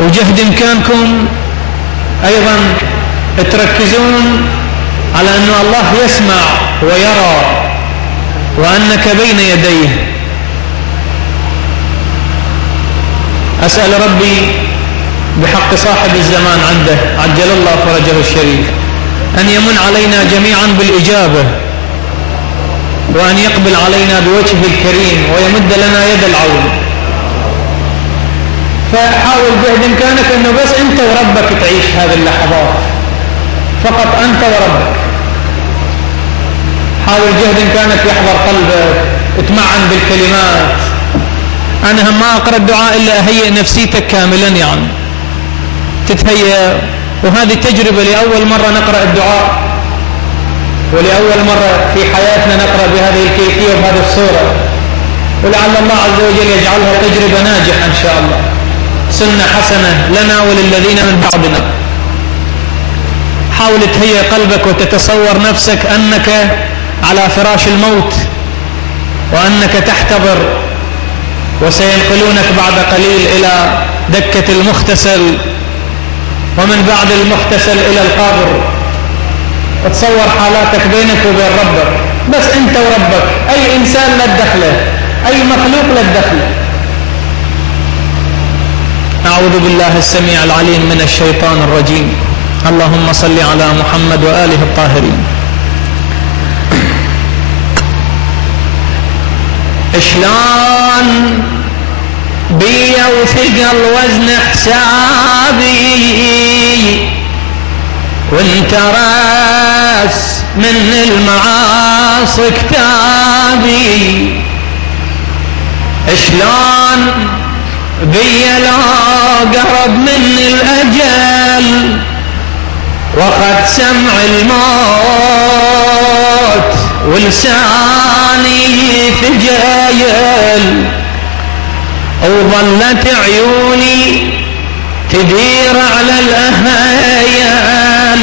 وجهد إمكانكم أيضا تركزون على أن الله يسمع ويرى وأنك بين يديه. أسأل ربي بحق صاحب الزمان عنده عجل الله فرجه الشريف أن يمن علينا جميعا بالإجابة، وأن يقبل علينا بوجهه الكريم ويمد لنا يد العون. فحاول بقدر إمكانك أنه بس أنت وربك تعيش هذه اللحظات، فقط أنت وربك. حاول جهد إمكانك يحضر قلبك، اتمعن بالكلمات. أنا ما أقرأ الدعاء إلا أهيئ نفسيتك كاملا، يعني تتهيأ. وهذه تجربة، لأول مرة نقرأ الدعاء، ولأول مرة في حياتنا نقرأ بهذه الكيفية وبهذه الصورة، ولعل الله عز وجل يجعلها تجربة ناجحة إن شاء الله، سنة حسنة لنا وللذين من بعدنا. حاول تهيئ قلبك وتتصور نفسك أنك على فراش الموت، وأنك تحتضر، وسينقلونك بعد قليل إلى دكة المغتسل، ومن بعد المغتسل إلى القبر. تصور حالاتك بينك وبين ربك، بس أنت وربك، أي إنسان لا تدخله، أي مخلوق لا تدخله. أعوذ بالله السميع العليم من الشيطان الرجيم. اللهم صل على محمد وآله الطاهرين. شلون بيا وثقل وزن حسابي، وانت راس من المعاصي كتابي. شلون بيا لو قرب من الأجل، وقد سمع الموت ولساني ثجايل، وظلت عيوني تدير على الأهيال،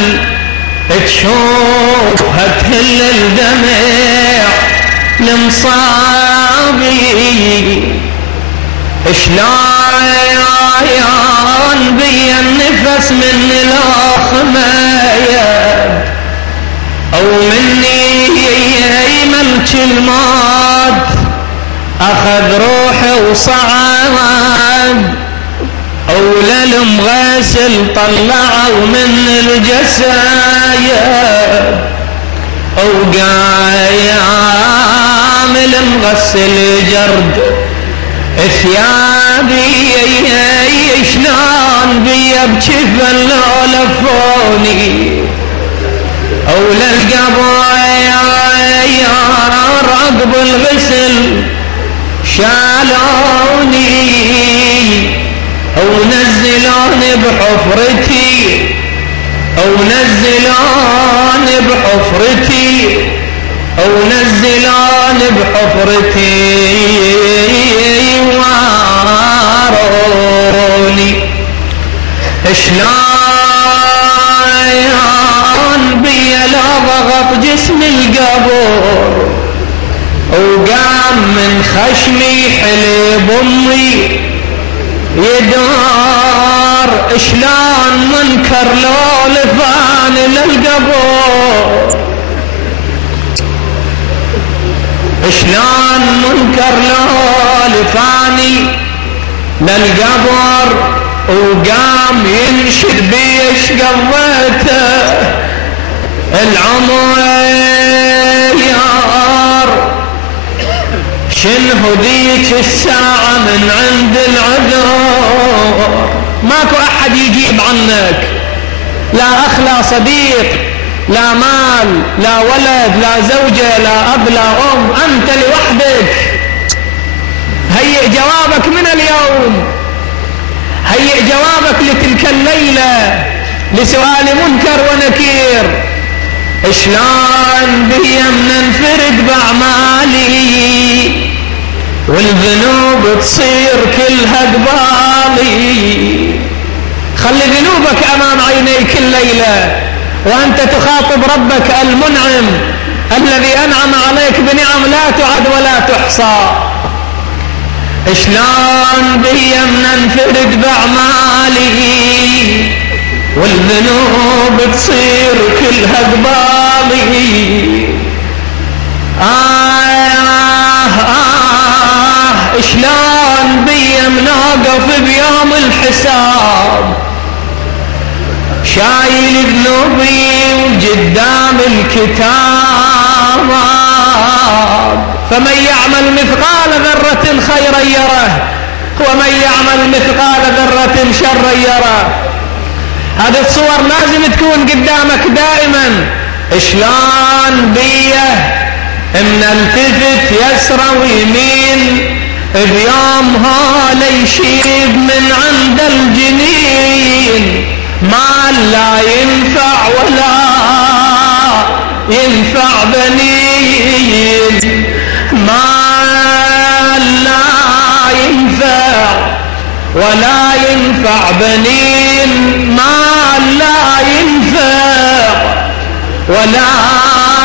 تشوفها تهل الدمع لمصابي. شلون بيا النفس من الأخمايا، أو مني ملك الموت أخذ روحي وصعد، أو للمغسل طلعوا من الجسايا، أو قايم المغسل جرد ثيابي. شلون بيا بجفن لو لفوني، أو للقبايا رقب الغسل شالوني، أو نزلوني بحفرتي، أو نزلوني بحفرتي، أو نزلوني بحفرتي واروني. شلون بيا لو ضغط جسم القبر، وقام من خشمي حليب امي يدار. شلون منكر لو لفان للقبر، شلون منكر لو لفاني للقبر، وقام ينشد بيش قضيته العمر. شنو ذيك الساعة من عند العذر، ماكو أحد يجيب عنك، لا أخ لا صديق لا مال لا ولد لا زوجة لا أب لا أم، أنت لوحدك. هيئ جوابك من اليوم، هيئ جوابك لتلك الليلة لسؤال منكر ونكير. شلون بيا مننفرد بأعمالي، والذنوب تصير كلها قبالي. خلي ذنوبك أمام عينيك الليلة وأنت تخاطب ربك المنعم الذي أنعم عليك بنعم لا تعد ولا تحصى. شلون بيا مننفرد بأعمالي، حالي والذنوب تصير كلها قبالي. شلون بي منوقف بيوم الحساب شايل ذنوبي وقدام الكتاب. فمن يعمل مثقال ذرة خيرا يره ومن يعمل مثقال ذرة شرا يره. هذه الصور لازم تكون قدامك دائما. شلون بيه من التفت يسرى ويمين بيوم هاله يشيب من عند الجنين مال لا ينفع ولا ينفع بنين. مال لا ينفع ولا ينفع بنين. مال لا ينفع ولا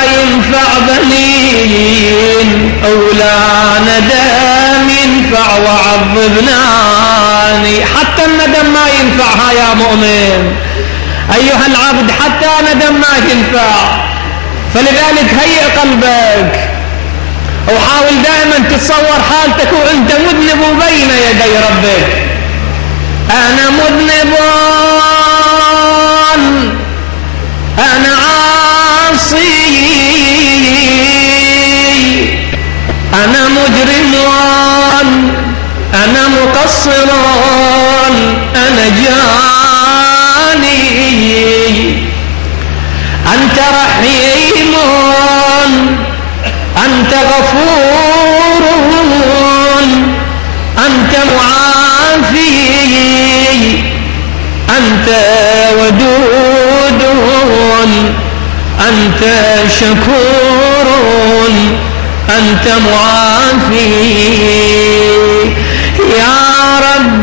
ينفع بنين. أولى ندم ينفع وعظ بناني. حتى الندم ما ينفعها يا مؤمن أيها العبد، حتى ندم ما ينفع. فلذلك هيئ قلبك وحاول دائما تتصور حالتك وانت مذنب بين يدي ربك. انا مذنب، انا عاصي، انا مجرم، انا مقصر، انا جاني. انت رحيم، أنت غفور، أنت معافي، أنت ودود، أنت شكور، أنت معافي. يا رب